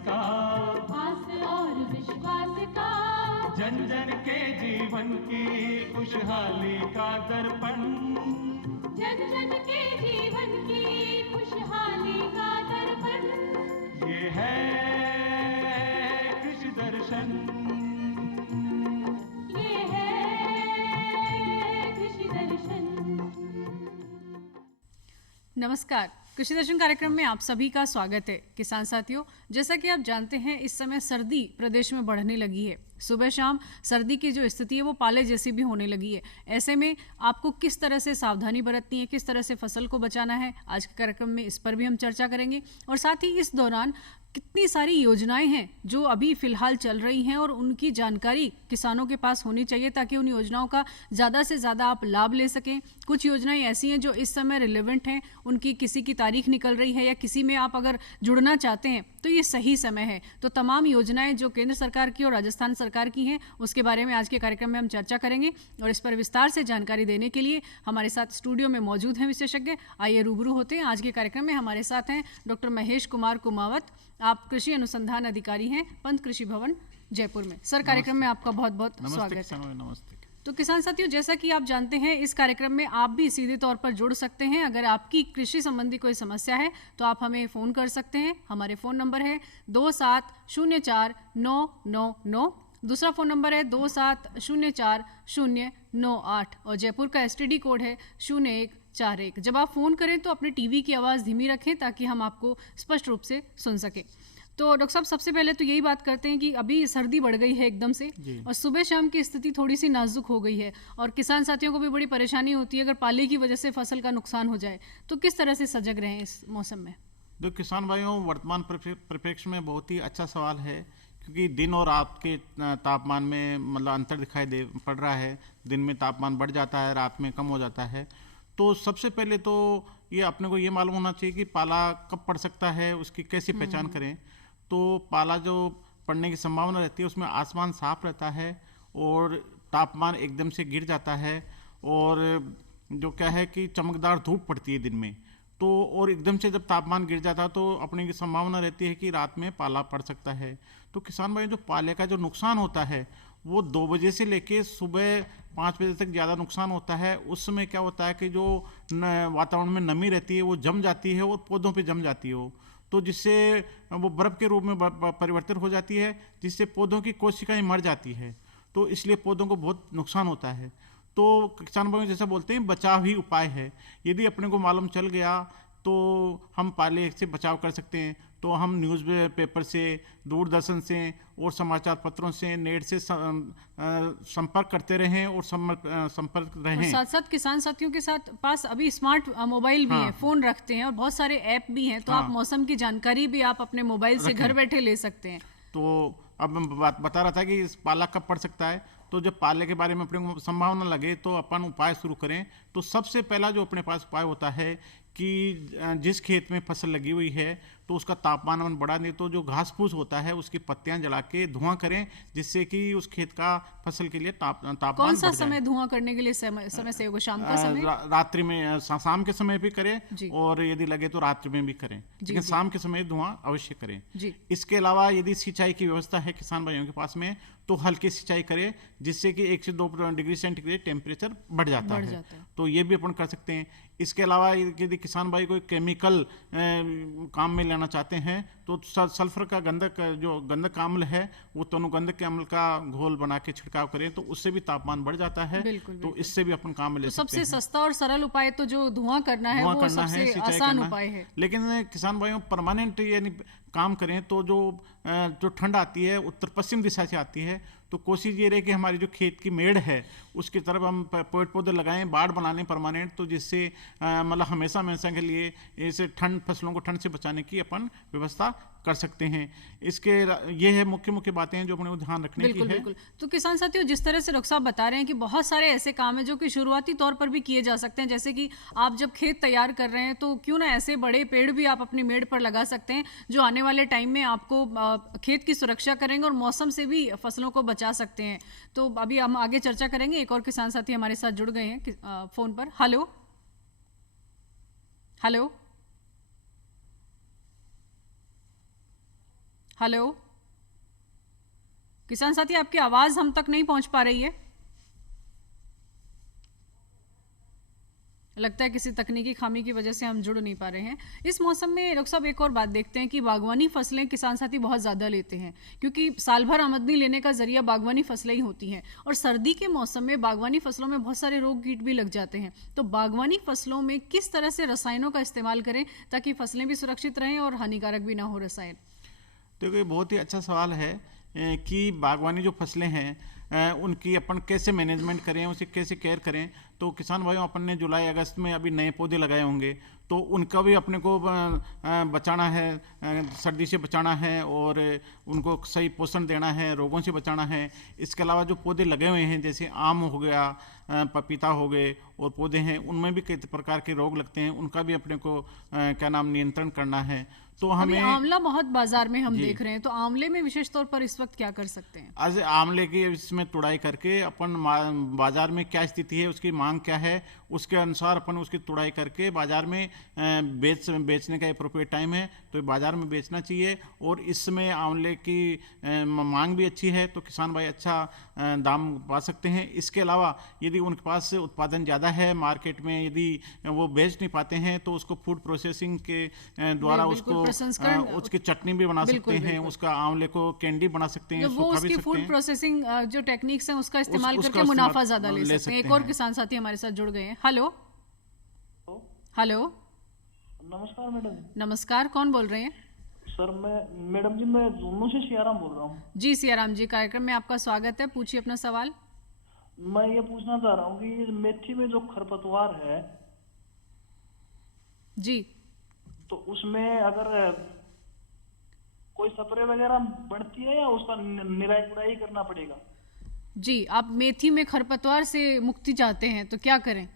का, आस और विश्वास का, जन जन के जीवन की खुशहाली का दर्पण, जन जन के जीवन की खुशहाली का दर्पण, ये है कृषि दर्शन। ये है कृषि दर्शन। नमस्कार, कृषि दर्शन कार्यक्रम में आप सभी का स्वागत है। किसान साथियों, जैसा कि आप जानते हैं इस समय सर्दी प्रदेश में बढ़ने लगी है। सुबह शाम सर्दी की जो स्थिति है वो पाले जैसी भी होने लगी है। ऐसे में आपको किस तरह से सावधानी बरतनी है, किस तरह से फसल को बचाना है, आज के कार्यक्रम में इस पर भी हम चर्चा करेंगे। और साथ ही इस दौरान कितनी सारी योजनाएं हैं जो अभी फिलहाल चल रही हैं और उनकी जानकारी किसानों के पास होनी चाहिए ताकि उन योजनाओं का ज़्यादा से ज़्यादा आप लाभ ले सकें। कुछ योजनाएं ऐसी हैं जो इस समय रिलेवेंट हैं, उनकी किसी की तारीख निकल रही है या किसी में आप अगर जुड़ना चाहते हैं तो ये सही समय है। तो तमाम योजनाएं जो केंद्र सरकार की और राजस्थान सरकार की हैं उसके बारे में आज के कार्यक्रम में हम चर्चा करेंगे और इस पर विस्तार से जानकारी देने के लिए हमारे साथ स्टूडियो में मौजूद हैं विशेषज्ञ। आइए रूबरू होते हैं। आज के कार्यक्रम में हमारे साथ हैं डॉक्टर महेश कुमार कुमावत, आप कृषि अनुसंधान अधिकारी हैं पंत कृषि भवन जयपुर में। सर, कार्यक्रम में आपका बहुत बहुत स्वागत है। नमस्ते। तो किसान साथियों, जैसा कि आप जानते हैं इस कार्यक्रम में आप भी सीधे तौर पर जुड़ सकते हैं। अगर आपकी कृषि संबंधी कोई समस्या है तो आप हमें फ़ोन कर सकते हैं। हमारे फ़ोन नंबर है 27049999, दूसरा फ़ोन नंबर है 27040098 और जयपुर का STD कोड है 0141। जब आप फ़ोन करें तो अपने टीवी की आवाज़ धीमी रखें ताकि हम आपको स्पष्ट रूप से सुन सकें। तो डॉक्टर साहब, सबसे पहले तो यही बात करते हैं कि अभी सर्दी बढ़ गई है एकदम से और सुबह शाम की स्थिति थोड़ी सी नाजुक हो गई है और किसान साथियों को भी बड़ी परेशानी होती है अगर पाले की वजह से फसल का नुकसान हो जाए तो किस तरह से सजग रहें इस मौसम में? तो किसान भाइयों, वर्तमान परिप्रेक्ष्य में बहुत ही अच्छा सवाल है क्योंकि दिन और रात के तापमान में मतलब अंतर दिखाई पड़ रहा है। दिन में तापमान बढ़ जाता है, रात में कम हो जाता है। तो सबसे पहले तो ये अपने को ये मालूम होना चाहिए कि पाला कब पड़ सकता है, उसकी कैसी पहचान करें। तो पाला जो पड़ने की संभावना रहती है उसमें आसमान साफ रहता है और तापमान एकदम से गिर जाता है और जो क्या है कि चमकदार धूप पड़ती है दिन में। तो और एकदम से जब तापमान गिर जाता है तो अपने की संभावना रहती है कि रात में पाला पड़ सकता है। तो किसान भाई, जो पाले का जो नुकसान होता है वो 2 बजे से लेके सुबह 5 बजे तक ज़्यादा नुकसान होता है। उस समय क्या होता है कि जो वातावरण में नमी रहती है वो जम जाती है और पौधों पे जम जाती है वो, तो जिससे वो बर्फ़ के रूप में परिवर्तित हो जाती है, जिससे पौधों की कोशिकाएं मर जाती है। तो इसलिए पौधों को बहुत नुकसान होता है। तो किसान भाई जैसा बोलते हैं बचाव ही उपाय है। यदि अपने को मालूम चल गया तो हम पाले से बचाव कर सकते हैं। तो हम न्यूज़ पेपर से, दूरदर्शन से और समाचार पत्रों से, नेट से संपर्क करते रहें और संपर्क रहें। साथ साथ किसान साथियों के साथ पास अभी स्मार्ट मोबाइल भी है, फ़ोन रखते हैं और बहुत सारे ऐप भी हैं, तो आप मौसम की जानकारी भी आप अपने मोबाइल से घर बैठे ले सकते हैं। तो अब मैं बता रहा था कि इस पाला कब पड़ सकता है। तो जब पाले के बारे में अपने को संभावना लगे तो अपन उपाय शुरू करें। तो सबसे पहला जो अपने पास उपाय होता है कि जिस खेत में फसल लगी हुई है तो उसका तापमान अपन बढ़ा दें, तो जो घास फूस होता है उसकी पत्तियां जला के धुआं करें, जिससे कि उस खेत का फसल के लिए तापमान कौन सा समय धुआं करने के लिए समय से होगा? शाम का समय? रात्रि में, शाम के समय भी करें और यदि लगे तो रात्रि में भी करें, लेकिन शाम के समय धुआं अवश्य करें। इसके अलावा यदि सिंचाई की व्यवस्था है किसान भाइयों के पास में तो हल्की सिंचाई करें, जिससे कि 1 से 2 डिग्री सेंटीग्रेड टेम्परेचर बढ़ जाता है। तो ये भी अपन कर सकते हैं। इसके अलावा यदि किसान भाई कोई केमिकल काम में लेना चाहते हैं तो सल्फर का गंधक अम्ल है वो तनुगंधक के अम्ल का घोल बना के छिड़काव करें तो उससे भी तापमान बढ़ जाता है। तो इससे भी अपन काम में ले सकते हैं। सबसे सस्ता और सरल उपाय तो जो धुआं करना है वो सबसे आसान उपाय है। लेकिन किसान भाइयों, परमानेंट यानी काम करें तो जो ठंड आती है उत्तर पश्चिम दिशा से आती है, तो कोशिश ये रहे कि हमारी जो खेत की मेड़ है उसकी तरफ हम पेड़ पौधे लगाएं, बाड़ बनाने परमानेंट, तो जिससे मतलब हमेशा के लिए इसे फसलों को ठंड से बचाने की अपन व्यवस्था कर सकते हैं। इसके ये है मुख्य बातें जो अपने को ध्यान रखने की है। बिल्कुल। तो किसान साथियों, जिस तरह से डॉक्टर साहब बता रहे हैं कि बहुत सारे ऐसे काम हैं जो कि शुरुआती तौर पर भी किए जा सकते हैं, जैसे कि आप जब खेत तैयार कर रहे हैं तो क्यों ना ऐसे बड़े पेड़ भी आप अपनी मेड़ पर लगा सकते हैं जो आने वाले टाइम में आपको खेत की सुरक्षा करेंगे और मौसम से भी फसलों को बचा सकते हैं। तो अभी हम आगे चर्चा करेंगे। एक और किसान साथी हमारे साथ जुड़ गए हैं फोन पर। हेलो हेलो हेलो किसान साथी, आपकी आवाज हम तक नहीं पहुंच पा रही है। लगता है किसी तकनीकी खामी की वजह से हम जुड़ नहीं पा रहे हैं। इस मौसम में डॉक्टर साहब एक और बात देखते हैं कि बागवानी फसलें किसान साथी बहुत ज़्यादा लेते हैं, क्योंकि साल भर आमदनी लेने का जरिया बागवानी फसलें ही होती हैं, और सर्दी के मौसम में बागवानी फसलों में बहुत सारे रोग कीट भी लग जाते हैं। तो बागवानी फसलों में किस तरह से रसायनों का इस्तेमाल करें ताकि फसलें भी सुरक्षित रहें और हानिकारक भी ना हो रसायन? तो ये बहुत ही अच्छा सवाल है कि बागवानी जो फसलें हैं उनकी अपन कैसे मैनेजमेंट करें, उसे कैसे केयर करें। तो किसान भाइयों, अपन ने जुलाई अगस्त में अभी नए पौधे लगाए होंगे, तो उनका भी अपने को बचाना है, सर्दी से बचाना है और उनको सही पोषण देना है, रोगों से बचाना है। इसके अलावा जो पौधे लगे हुए हैं जैसे आम हो गया, पपीता हो गए और पौधे हैं, उनमें भी कई प्रकार के रोग लगते हैं, उनका भी अपने को क्या नाम नियंत्रण करना है। तो अभी हमें आंवला बहुत बाजार में हम देख रहे हैं, तो आंवले में विशेष तौर पर इस वक्त क्या कर सकते हैं? आज आंवले की इसमें तुड़ाई करके अपन बाजार में क्या स्थिति है, उसकी मांग क्या है, उसके अनुसार अपन उसकी तुड़ाई करके बाजार में बेचने का अप्रोप्रिएट टाइम है तो बाजार में बेचना चाहिए। और इस समय आंवले की मांग भी अच्छी है तो किसान भाई अच्छा दाम पा सकते हैं। इसके अलावा यदि उनके पास उत्पादन ज़्यादा है मार्केट में, यदि वो बेच नहीं पाते हैं तो उसको फूड प्रोसेसिंग के द्वारा उसको उसकी चटनी भी बना सकते हैं, उसका आंवले को कैंडी बना सकते हैं, वो उसकी फूड प्रोसेसिंग जो टेक्निक्स हैं उसका इस्तेमाल करके मुनाफा ज्यादा ले सकते हैं। एक और किसान साथी हमारे साथ जुड़ गए हैं। हेलो हेलो, नमस्कार मैडम। नमस्कार, कौन बोल रहे हैं? सर मैडम जी मैं झुन्नू से सियाराम बोल रहा हूँ। जी सियाराम जी, कार्यक्रम में आपका स्वागत है, पूछिए अपना सवाल। मैं ये पूछना चाह रहा हूँ कि मेथी में जो खरपतवार है जी, तो उसमें अगर कोई स्प्रे वगैरह बढ़ती है या उसका निराई गुड़ाई करना पड़ेगा? जी, आप मेथी में खरपतवार से मुक्ति चाहते हैं तो क्या करें?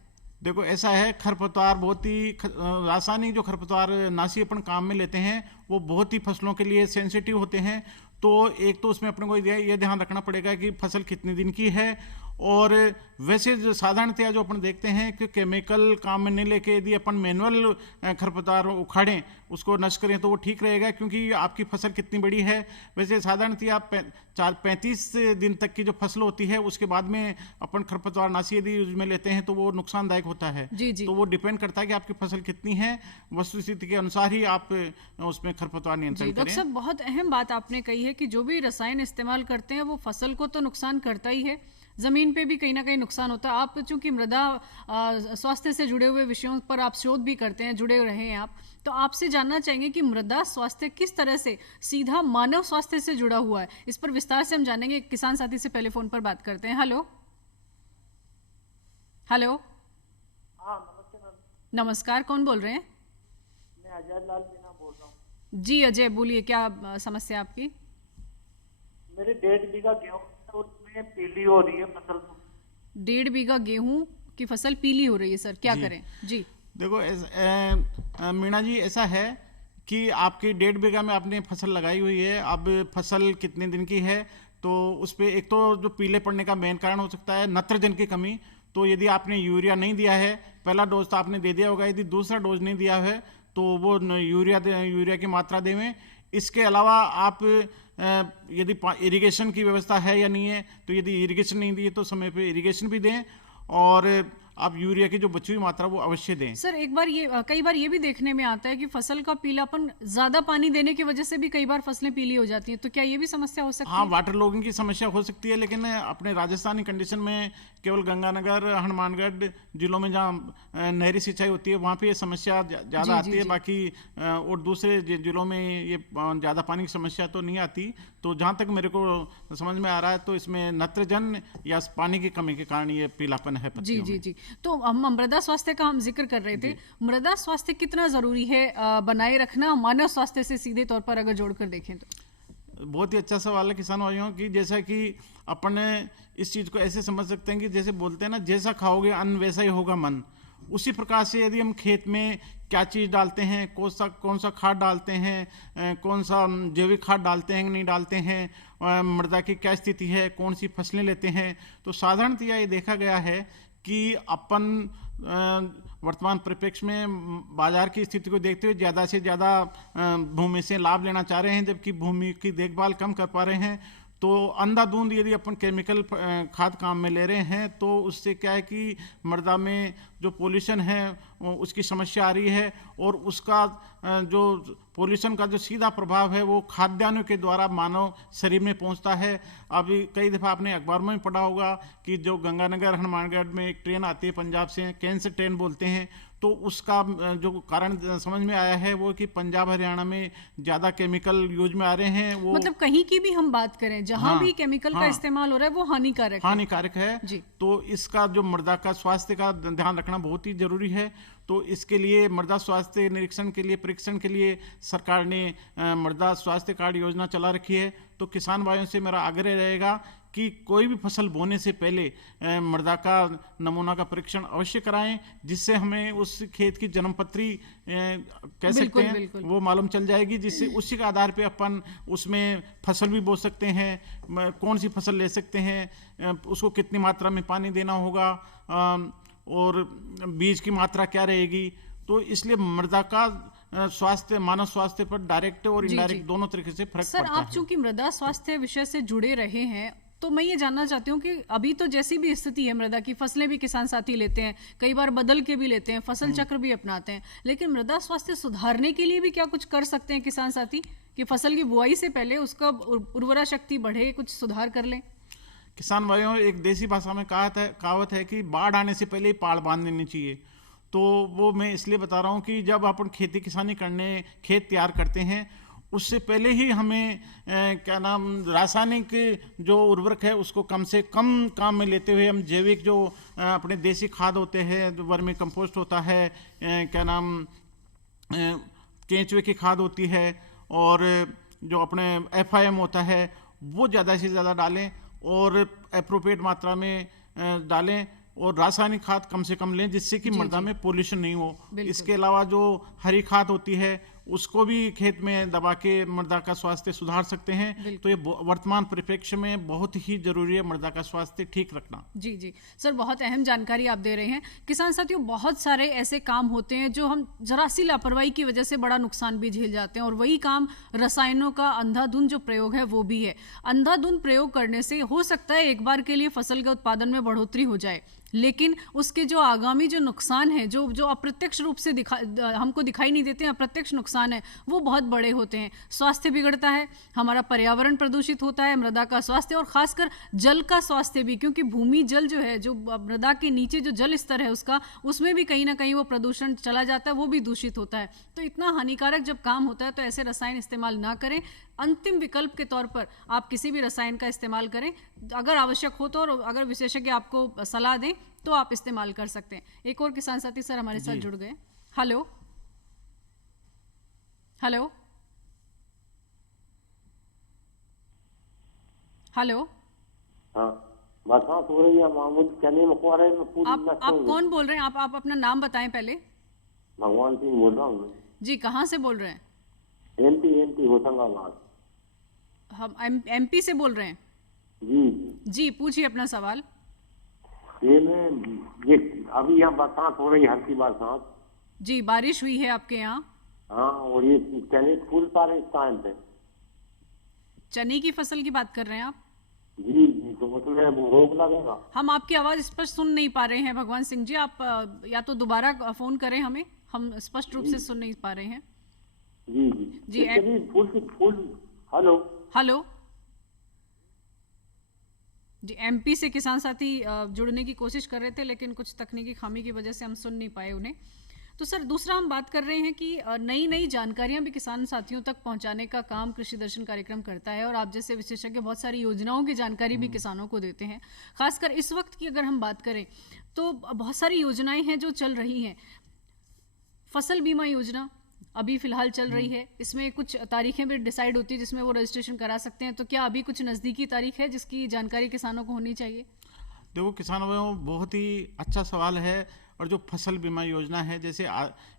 देखो ऐसा है, खरपतवार बहुत ही रासायनिक जो खरपतवार नाशी अपन काम में लेते हैं वो बहुत ही फसलों के लिए सेंसिटिव होते हैं। तो एक तो उसमें अपने को ये ध्यान रखना पड़ेगा कि फसल कितने दिन की है। और वैसे जो साधारणतया जो अपन देखते हैं कि केमिकल काम में नहीं लेके यदि अपन मैनुअल खरपतवार उखाड़ें, उसको नष्ट करें तो वो ठीक रहेगा, क्योंकि आपकी फसल कितनी बड़ी है। वैसे साधारणतया 35 दिन तक की जो फसल होती है उसके बाद में अपन खरपतवार नाशी यदि यूज में लेते हैं तो वो नुकसानदायक होता है। जी जी। तो वो डिपेंड करता है कि आपकी फसल कितनी है, वस्तुस्थिति के अनुसार ही आप उसमें खरपतवार नियंत्रण करें। डॉक्टर साहब, बहुत अहम बात आपने कही है कि जो भी रसायन इस्तेमाल करते हैं वो फसल को तो नुकसान करता ही है, जमीन पे भी कहीं ना कहीं नुकसान होता है। आप चूंकि मृदा स्वास्थ्य से जुड़े हुए विषयों पर आप शोध भी करते हैं, जुड़े रहे हैं आप, तो आपसे जानना चाहेंगे कि मृदा स्वास्थ्य किस तरह से सीधा मानव स्वास्थ्य से जुड़ा हुआ है। इस पर विस्तार से हम जानेंगे। किसान साथी से पहले फोन पर बात करते हैं। Hello hello. हाँ नमस्ते मैम। नमस्कार, कौन बोल रहे हैं? मैं आजाद लाल मीना बोल रहा हूँ। जी अजय, बोलिए, क्या समस्या आपकी? मेरे 1.5 बीघा गेहूँ उसमें पीली हो रही है फसल। 1.5 बीघा गेहूं की फसल पीली हो रही है सर, क्या करें? जी देखो मीणा जी, ऐसा है कि आपकी 1.5 बीघा में आपने फसल लगाई हुई है। अब फसल कितने दिन की है तो उस पर एक तो जो पीले पड़ने का मेन कारण हो सकता है नत्रजन की कमी। तो यदि आपने यूरिया नहीं दिया है, पहला डोज तो आपने दे दिया होगा, यदि दूसरा डोज नहीं दिया है तो वो यूरिया की मात्रा देवें। इसके अलावा आप यदि इरिगेशन की व्यवस्था है या नहीं है, तो यदि इरिगेशन नहीं दी तो समय पे इरिगेशन भी दें और आप यूरिया की जो बची हुई मात्रा वो अवश्य दें। सर, एक बार कई बार ये भी देखने में आता है कि फसल का पीलापन ज्यादा पानी देने की वजह से भी कई बार फसलें पीली हो जाती हैं, तो क्या ये भी समस्या हो सकती है? हाँ, वाटर लॉगिंग की समस्या हो सकती है, लेकिन अपने राजस्थानी कंडीशन में केवल गंगानगर, हनुमानगढ़ जिलों में जहाँ नहरी सिंचाई होती है वहाँ पे ये समस्या ज़्यादा आती है। बाकी और दूसरे जिलों में ये ज़्यादा पानी की समस्या तो नहीं आती। तो जहाँ तक मेरे को समझ में आ रहा है तो इसमें नत्रजन या पानी की कमी के कारण ये पीलापन है पत्तियों जी में। जी। तो हम मृदा स्वास्थ्य का हम जिक्र कर रहे थे। मृदा स्वास्थ्य कितना जरूरी है बनाए रखना मानव स्वास्थ्य से सीधे तौर पर अगर जोड़कर देखें तो? बहुत ही अच्छा सवाल है किसान भाइयों की। जैसा कि अपन इस चीज़ को ऐसे समझ सकते हैं कि जैसे बोलते हैं ना, जैसा खाओगे अन्न वैसा ही होगा मन। उसी प्रकार से यदि हम खेत में क्या चीज़ डालते हैं, कौन सा खाद डालते हैं, कौन सा जैविक खाद डालते हैं नहीं डालते हैं, मृदा की क्या स्थिति है, कौन सी फसलें लेते हैं, तो साधारणतया ये देखा गया है कि अपन वर्तमान परिप्रेक्ष्य में बाजार की स्थिति को देखते हुए ज़्यादा से ज़्यादा भूमि से लाभ लेना चाह रहे हैं, जबकि भूमि की देखभाल कम कर पा रहे हैं। तो अंधाधुंध यदि अपन केमिकल खाद काम में ले रहे हैं तो उससे क्या है कि मृदा में जो पोल्यूशन है उसकी समस्या आ रही है, और उसका जो पोल्यूशन का जो सीधा प्रभाव है वो खाद्यान्नों के द्वारा मानव शरीर में पहुंचता है। अभी कई दफ़ा आपने अखबार में भी पढ़ा होगा कि जो गंगानगर हनुमानगढ़ में एक ट्रेन आती है पंजाब से, कैंसर ट्रेन बोलते हैं, तो उसका जो कारण समझ में आया है वो कि पंजाब हरियाणा में ज़्यादा केमिकल यूज में आ रहे हैं। वो मतलब कहीं की भी हम बात करें, जहां हाँ, भी केमिकल का इस्तेमाल हो रहा है वो हानिकारक है है। जी। तो इसका जो मृदा का स्वास्थ्य का ध्यान रखना बहुत ही जरूरी है। तो इसके लिए मृदा स्वास्थ्य निरीक्षण के लिए, परीक्षण के लिए सरकार ने मृदा स्वास्थ्य कार्ड योजना चला रखी है। तो किसान भाइयों से मेरा आग्रह रहेगा कि कोई भी फसल बोने से पहले मृदा का नमूना का परीक्षण अवश्य कराएं, जिससे हमें उस खेत की जन्मपत्री कह सकते हैं बिल्कुल। वो मालूम चल जाएगी, जिससे उसी के आधार पे अपन उसमें फसल भी बो सकते हैं, कौन सी फसल ले सकते हैं, उसको कितनी मात्रा में पानी देना होगा, और बीज की मात्रा क्या रहेगी। तो इसलिए मृदा का स्वास्थ्य, मानव स्वास्थ्य पर डायरेक्ट और इनडायरेक्ट दोनों तरीके से फर्क सर, पड़ता है। आप चूंकि मृदा स्वास्थ्य विषय से जुड़े रहे हैं, तो मैं ये जानना चाहती हूँ कि अभी तो जैसी भी स्थिति है मृदा की, फसलें भी किसान साथी लेते हैं, कई बार बदल के भी लेते हैं, फसल चक्र भी अपनाते हैं, लेकिन मृदा स्वास्थ्य सुधारने के लिए भी क्या कुछ कर सकते हैं किसान साथी कि फसल की बुआई से पहले उसका उर्वरा शक्ति बढ़े, कुछ सुधार कर लें? किसान भाइयों, एक देसी भाषा में कहावत है कि बाढ़ आने से पहले ही पाड़ बांध देनी चाहिए। तो वो मैं इसलिए बता रहा हूँ कि जब अपन खेती किसानी करने खेत तैयार करते हैं उससे पहले ही हमें रासायनिक जो उर्वरक है उसको कम से कम काम में लेते हुए हम जैविक जो अपने देसी खाद होते हैं, जो वर्मी कंपोस्ट होता है, केंचुए की खाद होती है, और जो अपने FIM होता है वो ज़्यादा से ज़्यादा डालें और एप्रोप्रिएट मात्रा में डालें, और रासायनिक खाद कम से कम लें, जिससे कि मृदा में पोल्यूशन नहीं हो। इसके अलावा जो हरी खाद होती है उसको भी खेत में दबा के मृदा का स्वास्थ्य सुधार सकते हैं। तो ये वर्तमान परिप्रेक्ष्य में बहुत ही जरूरी है मृदा का स्वास्थ्य ठीक रखना। जी जी सर, बहुत अहम जानकारी आप दे रहे हैं। किसान साथियों, बहुत सारे ऐसे काम होते हैं जो हम जरा सी लापरवाही की वजह से बड़ा नुकसान भी झेल जाते हैं, और वही काम रसायनों का अंधाधुंध जो प्रयोग है वो भी है। अंधाधुंध प्रयोग करने से हो सकता है एक बार के लिए फसल के उत्पादन में बढ़ोतरी हो जाए, लेकिन उसके जो आगामी जो नुकसान है, जो अप्रत्यक्ष रूप से हमको दिखाई नहीं देते हैं, अप्रत्यक्ष नुकसान है, वो बहुत बड़े होते हैं। स्वास्थ्य बिगड़ता है, हमारा पर्यावरण प्रदूषित होता है, मृदा का स्वास्थ्य और खासकर जल का स्वास्थ्य भी, क्योंकि भूमि जल जो है, जो मृदा के नीचे जो जल स्तर है उसका, उसमें भी कहीं ना कहीं वो प्रदूषण चला जाता है, वो भी दूषित होता है। तो इतना हानिकारक जब काम होता है तो ऐसे रसायन इस्तेमाल ना करें। अंतिम विकल्प के तौर पर आप किसी भी रसायन का इस्तेमाल करें, अगर आवश्यक हो तो, और अगर विशेषज्ञ आपको सलाह दें तो आप इस्तेमाल कर सकते हैं। एक और किसान साथी सर हमारे साथ जुड़ गए। हेलो हेलो हेलो, बरसात हो रही है महमूद चने मकवारे में पूरी आप कौन बोल रहे हैं? आप अपना नाम बताएं पहले। भगवान सिंह बोल रहा हूँ जी, कहाँ से बोल रहे हैं? एमपी होशंगाबाद। हम MP से बोल रहे हैं जी, पूछिए अपना सवाल। ये अभी यहाँ बरसात हो रही है, हल्की बरसात जी, बारिश हुई है आपके यहाँ? हाँ, और ये चने फूल पा रहे इस टाइम पे। चने की फसल की बात कर रहे हैं आप? जी, तो उसमें रोक लगेगा। हम आपकी आवाज स्पष्ट सुन नहीं पा रहे हैं भगवान सिंह जी, आप या तो दोबारा फोन करें, हम स्पष्ट रूप से सुन नहीं पा रहे हैं। जी हेलो हेलो जी, MP से किसान साथी जुड़ने की कोशिश कर रहे थे, लेकिन कुछ तकनीकी खामी की वजह से हम सुन नहीं पाए उन्हें। तो सर, दूसरा हम बात कर रहे हैं कि नई जानकारियां भी किसान साथियों तक पहुंचाने का काम कृषि दर्शन कार्यक्रम करता है, और आप जैसे विशेषज्ञ बहुत सारी योजनाओं की जानकारी भी किसानों को देते हैं। खासकर इस वक्त की अगर हम बात करें तो बहुत सारी योजनाएं हैं जो चल रही हैं। फसल बीमा योजना अभी फिलहाल चल रही है, इसमें कुछ तारीखें भी डिसाइड होती है जिसमें वो रजिस्ट्रेशन करा सकते हैं। तो क्या अभी कुछ नज़दीकी तारीख है जिसकी जानकारी किसानों को होनी चाहिए? देखो किसान भाइयों, बहुत ही अच्छा सवाल है। और जो फसल बीमा योजना है, जैसे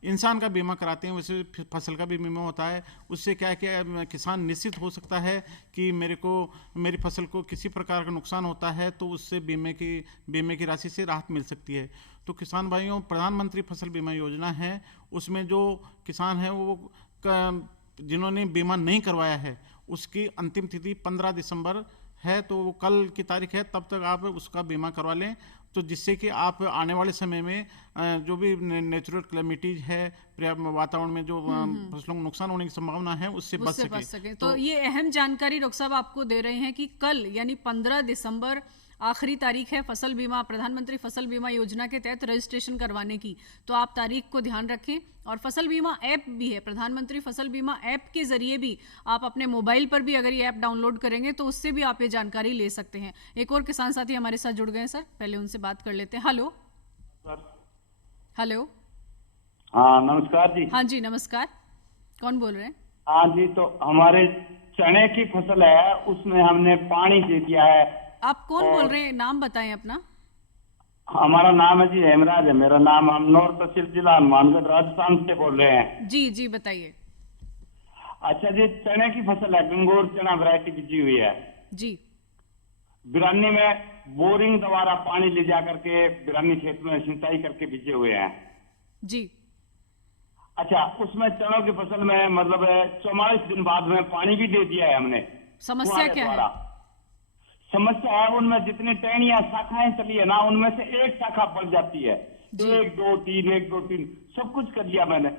इंसान का बीमा कराते हैं वैसे फसल का भी बीमा होता है। उससे क्या है कि किसान निश्चित हो सकता है कि मेरी फसल को किसी प्रकार का नुकसान होता है तो उससे बीमे की राशि से राहत मिल सकती है। तो किसान भाइयों, प्रधानमंत्री फसल बीमा योजना है, उसमें जो किसान है वो जिन्होंने बीमा नहीं करवाया है उसकी अंतिम तिथि 15 दिसंबर है। तो वो कल की तारीख है, तब तक आप उसका बीमा करवा लें, तो जिससे कि आप आने वाले समय में जो भी नेचुरल कैलेमिटीज है, वातावरण में जो फसलों को नुकसान होने की संभावना है उससे बच सके। तो ये अहम जानकारी डॉक्टर साहब आपको दे रहे हैं कि कल यानी 15 दिसंबर आखिरी तारीख है फसल बीमा, प्रधानमंत्री फसल बीमा योजना के तहत रजिस्ट्रेशन करवाने की। तो आप तारीख को ध्यान रखें। और फसल बीमा ऐप भी है, प्रधानमंत्री फसल बीमा ऐप के जरिए भी आप अपने मोबाइल पर भी अगर ये ऐप डाउनलोड करेंगे तो उससे भी आप ये जानकारी ले सकते हैं। एक और किसान साथी हमारे साथ जुड़ गए हैं सर, पहले उनसे बात कर लेते हैं। Hello hello. हाँ नमस्कार जी। हाँ जी नमस्कार, कौन बोल रहे हैं? हाँ जी, तो हमारे चने की फसल है, उसमें हमने पानी दे दिया है। आप कौन बोल रहे हैं, नाम बताएं अपना। हमारा नाम है जी हेमराज है मेरा नाम, हम नौर तहसील जिला हनुमानगढ़ राजस्थान से बोल रहे हैं। जी जी बताइए। अच्छा जी, चने की फसल है, गंगोर चना वैरायटी बीजी हुई है जी। बिरानी में बोरिंग द्वारा पानी ले जा करके बिरानी खेत में सिंचाई करके बीजे हुए हैं जी। अच्छा, उसमें चनों की फसल में मतलब 44 दिन बाद में पानी भी दे दिया है हमने। समस्या क्या है? समस्या है उनमें जितनी टहनियां शाखाएं चली है ना, उनमें से एक शाखा बढ़ जाती है। 1 2 3 1 2 3 सब कुछ कर लिया मैंने।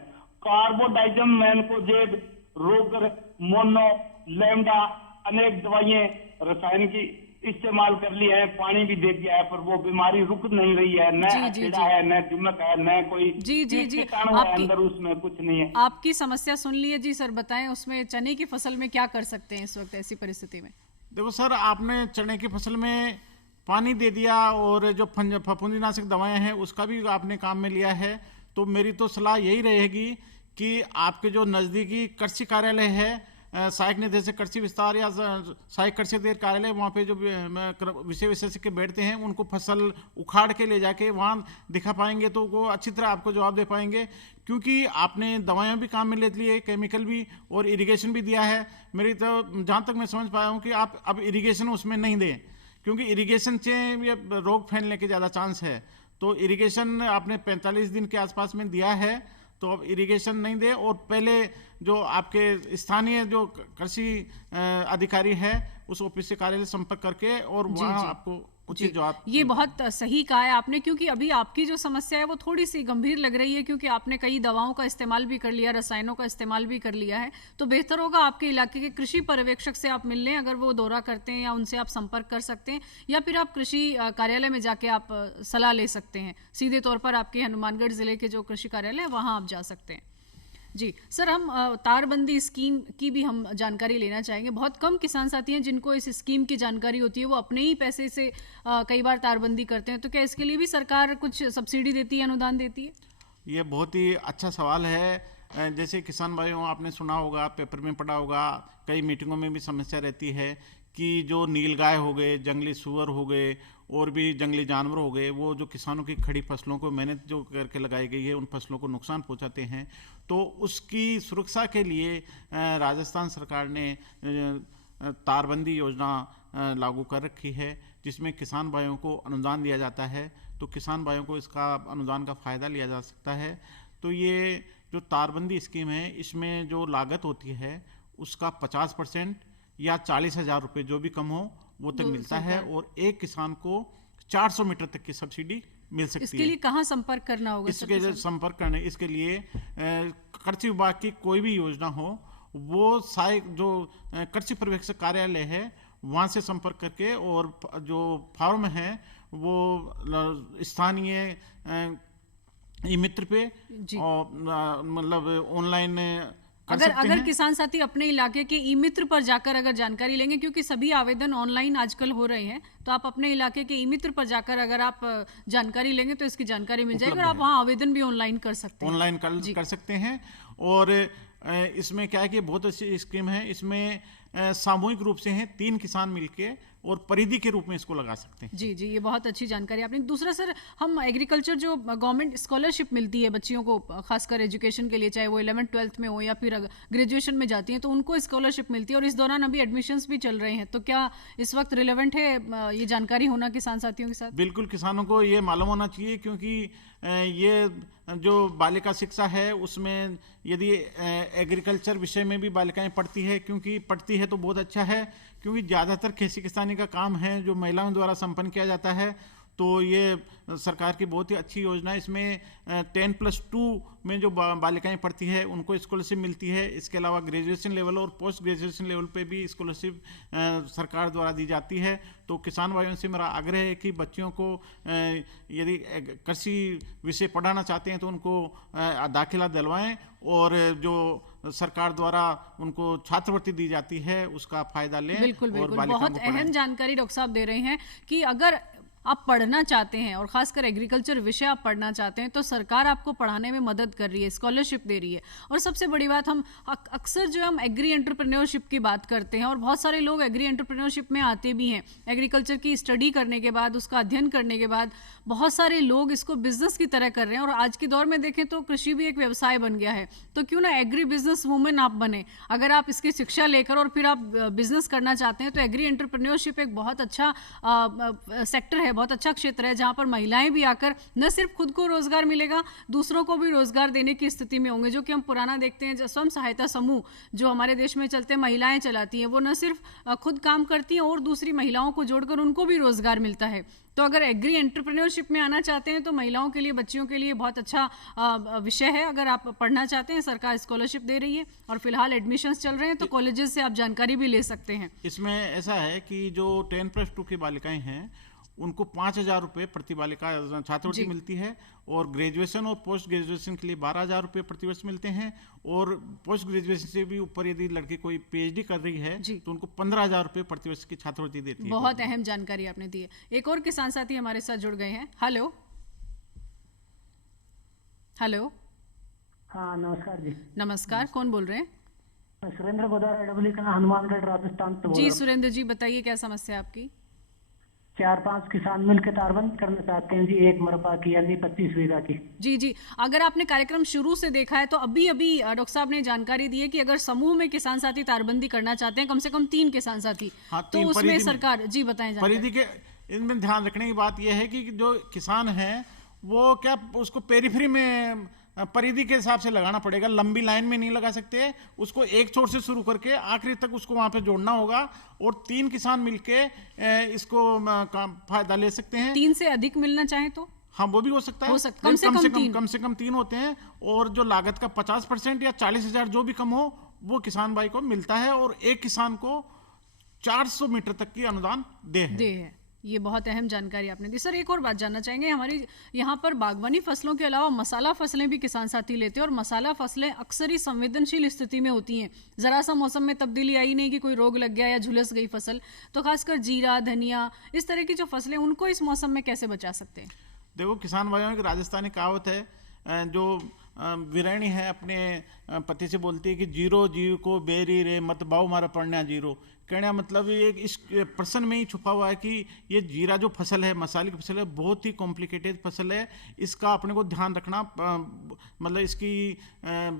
कार्बोडाइजम, मैनकोजेब, रोगर, मोनो, लैम्डा, अनेक दवाइयां रसायन की इस्तेमाल कर ली है, पानी भी दे दिया है, पर वो बीमारी रुक नहीं रही है। न कीड़ा है, न दीमक है, न कोई कीटाणु है अंदर, उसमें कुछ नहीं है। आपकी समस्या सुन ली है जी सर, बताएं उसमें चने की फसल में क्या कर सकते हैं इस वक्त ऐसी परिस्थिति में? देखो सर, आपने चने की फसल में पानी दे दिया और जो फफूंदीनाशक दवाएं हैं उसका भी आपने काम में लिया है। तो मेरी तो सलाह यही रहेगी कि आपके जो नज़दीकी कृषि कार्यालय है, सहायक निदेशक कृषि विस्तार या सहायक कृषि अधिकारी कार्यालय, वहाँ पे जो विषय विशेषज्ञ बैठते हैं उनको फसल उखाड़ के ले जाके वहाँ दिखा पाएंगे तो वो अच्छी तरह आपको जवाब दे पाएंगे। क्योंकि आपने दवाएं भी काम में ले ली है, केमिकल भी, और इरिगेशन भी दिया है। मेरी तो जहाँ तक मैं समझ पाया हूँ कि आप अब इरिगेशन उसमें नहीं दें, क्योंकि इरिगेशन से ये रोग फैलने के ज़्यादा चांस है। तो इरिगेशन आपने 45 दिन के आसपास में दिया है, तो अब इरिगेशन नहीं दे। और पहले जो आपके स्थानीय जो कृषि अधिकारी है उस ऑफिस से कार्यालय संपर्क करके और वहाँ आपको उचित जवाब। ये बहुत सही कहा है आपने, क्योंकि अभी आपकी जो समस्या है वो थोड़ी सी गंभीर लग रही है, क्योंकि आपने कई दवाओं का इस्तेमाल भी कर लिया, रसायनों का इस्तेमाल भी कर लिया है। तो बेहतर होगा आपके इलाके के कृषि पर्यवेक्षक से आप मिल लें, अगर वो दौरा करते हैं, या उनसे आप संपर्क कर सकते हैं, या फिर आप कृषि कार्यालय में जाके आप सलाह ले सकते हैं। सीधे तौर पर आपके हनुमानगढ़ जिले के जो कृषि कार्यालय है वहाँ आप जा सकते हैं। जी सर, हम तारबंदी स्कीम की भी हम जानकारी लेना चाहेंगे। बहुत कम किसान साथी हैं जिनको इस स्कीम की जानकारी होती है, वो अपने ही पैसे से कई बार तारबंदी करते हैं। तो क्या इसके लिए भी सरकार कुछ सब्सिडी देती है, अनुदान देती है? ये बहुत ही अच्छा सवाल है। जैसे किसान भाइयों, आपने सुना होगा, पेपर में पढ़ा होगा, कई मीटिंगों में भी समस्या रहती है कि जो नीलगाय हो गए, जंगली सुअर हो गए और भी जंगली जानवर हो गए, वो जो किसानों की खड़ी फसलों को मेहनत जो करके लगाई गई है उन फसलों को नुकसान पहुंचाते हैं। तो उसकी सुरक्षा के लिए राजस्थान सरकार ने तारबंदी योजना लागू कर रखी है, जिसमें किसान भाइयों को अनुदान दिया जाता है। तो किसान भाइयों को इसका अनुदान का फ़ायदा लिया जा सकता है। तो ये जो तारबंदी स्कीम है, इसमें जो लागत होती है उसका 50% या 40,000 रुपये जो भी कम हो वो तक मिलता है, और एक किसान को 400 मीटर तक की सब्सिडी मिल सकती है। इसके लिए कहाँ संपर्क करना होगा? इसके लिए संपर्क करने, इसके लिए कृषि विभाग की कोई भी योजना हो, वो सहायक जो कृषि पर्यवेक्षक कार्यालय है वहाँ से संपर्क करके, और जो फॉर्म है वो स्थानीय ई मित्र पे और मतलब ऑनलाइन अगर किसान साथी अपने इलाके के ई मित्र पर जाकर अगर जानकारी लेंगे, क्योंकि सभी आवेदन ऑनलाइन आजकल हो रहे हैं, तो आप अपने इलाके के ई मित्र पर जाकर अगर आप जानकारी लेंगे तो इसकी जानकारी मिल जाएगी, और आप वहाँ आवेदन भी ऑनलाइन कर सकते हैं। ऑनलाइन कर सकते हैं। और इसमें क्या है कि बहुत अच्छी स्कीम है। इसमें सामूहिक रूप से हैं 3 किसान मिलके और परिधि के रूप में इसको लगा सकते हैं। जी जी, ये बहुत अच्छी जानकारी आपने। दूसरा सर, हम एग्रीकल्चर जो गवर्नमेंट स्कॉलरशिप मिलती है बच्चियों को खासकर एजुकेशन के लिए, चाहे वो 11th 12th में हो या फिर ग्रेजुएशन में जाती हैं, तो उनको स्कॉलरशिप मिलती है और इस दौरान अभी एडमिशन्स भी चल रहे हैं, तो क्या इस वक्त रिलेवेंट है ये जानकारी होना किसान साथियों के साथ? बिल्कुल, किसानों को ये मालूम होना चाहिए, क्योंकि ये जो बालिका शिक्षा है उसमें यदि एग्रीकल्चर विषय में भी बालिकाएं पढ़ती है, क्योंकि पढ़ती है तो बहुत अच्छा है, क्योंकि ज़्यादातर खेती किसानी का काम है जो महिलाओं द्वारा संपन्न किया जाता है। तो ये सरकार की बहुत ही अच्छी योजना है। इसमें 10+2 में जो बालिकाएं पढ़ती है उनको स्कॉलरशिप मिलती है। इसके अलावा ग्रेजुएशन लेवल और पोस्ट ग्रेजुएशन लेवल पे भी स्कॉलरशिप सरकार द्वारा दी जाती है। तो किसान भाइयों से मेरा आग्रह है कि बच्चियों को यदि कृषि विषय पढ़ाना चाहते हैं तो उनको दाखिला दिलवाएं, और जो सरकार द्वारा उनको छात्रवृत्ति दी जाती है उसका फायदा लें। बिल्कुल और बिल्कुल, बालिकाओं बहुत को पढ़ाएं। अहम जानकारी डॉक्टर साहब दे रहे हैं कि अगर आप पढ़ना चाहते हैं और खासकर एग्रीकल्चर विषय आप पढ़ना चाहते हैं तो सरकार आपको पढ़ाने में मदद कर रही है, स्कॉलरशिप दे रही है। और सबसे बड़ी बात, हम अक्सर जो हम एग्री एंटरप्रेन्योरशिप की बात करते हैं और बहुत सारे लोग एग्री एंटरप्रेन्योरशिप में आते भी हैं। एग्रीकल्चर की स्टडी करने के बाद, उसका अध्ययन करने के बाद बहुत सारे लोग इसको बिजनेस की तरह कर रहे हैं, और आज के दौर में देखें तो कृषि भी एक व्यवसाय बन गया है। तो क्यों ना एग्री बिजनेस वूमेन आप बने। अगर आप इसकी शिक्षा लेकर और फिर आप बिजनेस करना चाहते हैं तो एग्री एंटरप्रेन्योरशिप एक बहुत अच्छा सेक्टर है, बहुत अच्छा क्षेत्र है, जहां पर महिलाएं भी आकर न सिर्फ खुद को रोजगार मिलेगा, दूसरों को भी रोजगार देने की स्थिति में होंगे। जो कि हम पुराना देखते हैं, स्वयं सहायता समूह जो हमारे देश में चलते महिलाएं चलाती हैं, वो न सिर्फ खुद काम करती हैं और दूसरी महिलाओं को जोड़कर उनको भी रोजगार मिलता है। तो अगर एग्री एंटरप्रेन्योरशिप में आना चाहते हैं तो महिलाओं के लिए, बच्चियों के लिए बहुत अच्छा विषय है। अगर आप पढ़ना चाहते हैं, सरकार स्कॉलरशिप दे रही है और फिलहाल एडमिशन्स चल रहे हैं, तो कॉलेजेस से आप जानकारी भी ले सकते हैं। इसमें ऐसा है कि जो 10+2 की बालिकाएं हैं उनको 5,000 रुपये प्रति बालिका छात्रवृत्ति मिलती है, और ग्रेजुएशन और पोस्ट ग्रेजुएशन के लिए 12,000 रुपये प्रतिवर्ष मिलते हैं, और पोस्ट ग्रेजुएशन से भी ऊपर यदि लड़की कोई पीएचडी कर रही है तो उनको 15,000 रुपये प्रतिवर्ष की छात्रवृत्ति देती है। बहुत अहम जानकारी आपने दी है। एक और किसान साथी हमारे साथ जुड़ गए हैं। Hello hello. हाँ नमस्कार जी। नमस्कार, कौन बोल रहे हैं? मैं सुरेंद्र गोदारा डबली का हनुमानगढ़ राजस्थान से बोल जी रहा हूँ। सुरेंद्र जी, बताइए क्या समस्या है आपकी? 4-5 किसान मिलकर तारबंद करना चाहते हैं जी, एक मरपा की यानी 25 बीघा की। जी जी, अगर आपने कार्यक्रम शुरू से देखा है तो अभी अभी डॉक्टर साहब ने जानकारी दी है कि अगर समूह में किसान साथी तारबंदी करना चाहते हैं, कम से कम 3 किसान साथी, तो उसमें सरकार, जी बताएं परिधि के इनमें ध्यान रखने की बात यह है कि जो किसान है वो क्या उसको पेरीफ्री में परिधि के हिसाब से लगाना पड़ेगा, लंबी लाइन में नहीं लगा सकते। उसको एक छोर से शुरू करके आखिरी तक उसको वहां पे जोड़ना होगा, और 3 किसान मिलके इसको फायदा ले सकते हैं। 3 से अधिक मिलना चाहे तो हाँ वो भी हो सकता है, कम से कम 3 होते हैं, और जो लागत का 50% या 40,000 जो भी कम हो वो किसान भाई को मिलता है, और एक किसान को 400 मीटर तक की अनुदान दे है। ये बहुत अहम जानकारी आपने दी। सर, एक और बात जानना चाहेंगे, हमारी यहाँ पर बागवानी फसलों के अलावा मसाला फसलें भी किसान साथी लेते हैं, और मसाला फसलें अक्सर ही संवेदनशील स्थिति में होती हैं। ज़रा सा मौसम में तब्दीली आई नहीं कि कोई रोग लग गया या झुलस गई फसल, तो खासकर जीरा, धनिया, इस तरह की जो फसलें, उनको इस मौसम में कैसे बचा सकते हैं? देखो, किसान भाइयों की राजस्थानी कहावत है, जो वीरानी है अपने पति से बोलती है कि जीरो जीव को बेरी रे मत बाऊ मारा पड़ना जीरो। कहने का मतलब ये इस प्रश्न में ही छुपा हुआ है कि ये जीरा जो फसल है, मसाले की फसल है, बहुत ही कॉम्प्लिकेटेड फसल है। इसका अपने को ध्यान रखना, मतलब इसकी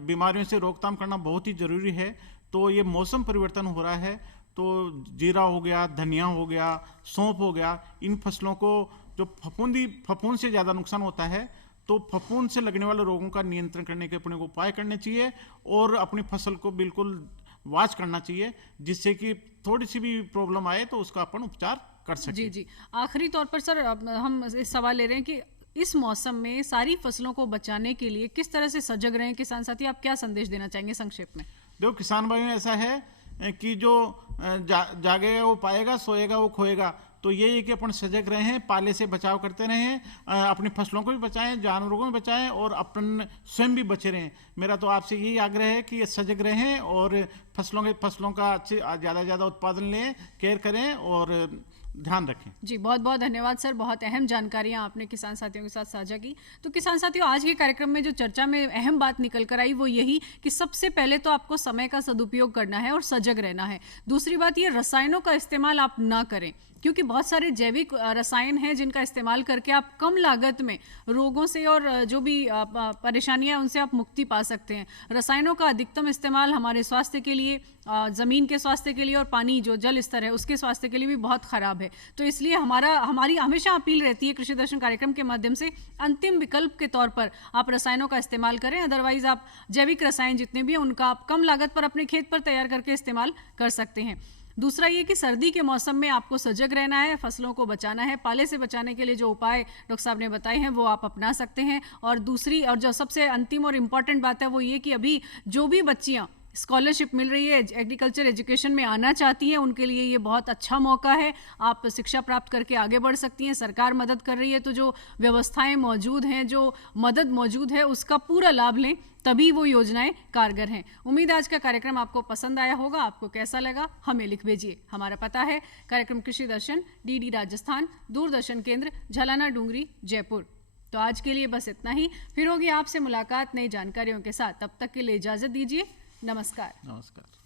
बीमारियों से रोकथाम करना बहुत ही ज़रूरी है। तो ये मौसम परिवर्तन हो रहा है, तो जीरा हो गया, धनिया हो गया, सौंफ हो गया, इन फसलों को जो फफूंद से ज़्यादा नुकसान होता है, तो फफूंद से लगने वाले रोगों का नियंत्रण करने के अपने को उपाय करने चाहिए, और अपनी फसल को बिल्कुल वॉच करना चाहिए, जिससे कि थोड़ी सी भी प्रॉब्लम आए तो उसका अपन उपचार कर सकें। जी जी, आखिरी तौर पर सर हम इस सवाल ले रहे हैं कि इस मौसम में सारी फसलों को बचाने के लिए किस तरह से सजग रहें किसान साथी, आप क्या संदेश देना चाहेंगे संक्षेप में? देखो, किसान भाइयों ऐसा है कि जो जागेगा वो पाएगा, सोएगा वो खोएगा। तो ये है कि अपन सजग रहें, पाले से बचाव करते रहें, अपनी फसलों को भी बचाएं, जानवरों को भी बचाएं, और अपन स्वयं भी बचे रहें। मेरा तो आपसे यही आग्रह है कि ये सजग रहें और फसलों का अच्छे ज़्यादा से ज़्यादा उत्पादन लें, केयर करें और ध्यान रखें। जी, बहुत बहुत धन्यवाद सर, बहुत अहम जानकारियां आपने किसान साथियों के साथ साझा की। तो किसान साथियों, आज के कार्यक्रम में जो चर्चा में अहम बात निकल कर आई वो यही कि सबसे पहले तो आपको समय का सदुपयोग करना है और सजग रहना है। दूसरी बात, ये रसायनों का इस्तेमाल आप ना करें, क्योंकि बहुत सारे जैविक रसायन हैं जिनका इस्तेमाल करके आप कम लागत में रोगों से और जो भी परेशानियां उनसे आप मुक्ति पा सकते हैं। रसायनों का अधिकतम इस्तेमाल हमारे स्वास्थ्य के लिए, ज़मीन के स्वास्थ्य के लिए और पानी जो जल स्तर है उसके स्वास्थ्य के लिए भी बहुत ख़राब है। तो इसलिए हमारी हमेशा अपील रहती है कृषि दर्शन कार्यक्रम के माध्यम से, अंतिम विकल्प के तौर पर आप रसायनों का इस्तेमाल करें। अदरवाइज आप जैविक रसायन जितने भी हैं उनका आप कम लागत पर अपने खेत पर तैयार करके इस्तेमाल कर सकते हैं। दूसरा ये कि सर्दी के मौसम में आपको सजग रहना है, फसलों को बचाना है। पाले से बचाने के लिए जो उपाय डॉक्टर साहब ने बताए हैं वो आप अपना सकते हैं। और दूसरी और जो सबसे अंतिम और इम्पॉर्टेंट बात है वो ये कि अभी जो भी बच्चियाँ स्कॉलरशिप मिल रही है, एग्रीकल्चर एजुकेशन में आना चाहती हैं, उनके लिए ये बहुत अच्छा मौका है। आप शिक्षा प्राप्त करके आगे बढ़ सकती हैं। सरकार मदद कर रही है, तो जो व्यवस्थाएं मौजूद हैं, जो मदद मौजूद है, उसका पूरा लाभ लें, तभी वो योजनाएं कारगर हैं। उम्मीद है आज का कार्यक्रम आपको पसंद आया होगा। आपको कैसा लगा हमें लिख भेजिए। हमारा पता है कार्यक्रम कृषि दर्शन, DD राजस्थान, दूरदर्शन केंद्र, झलाना डूंगरी, जयपुर। तो आज के लिए बस इतना ही। फिर होगी आपसे मुलाकात नई जानकारियों के साथ। तब तक के लिए इजाज़त दीजिए। नमस्कार। नमस्कार।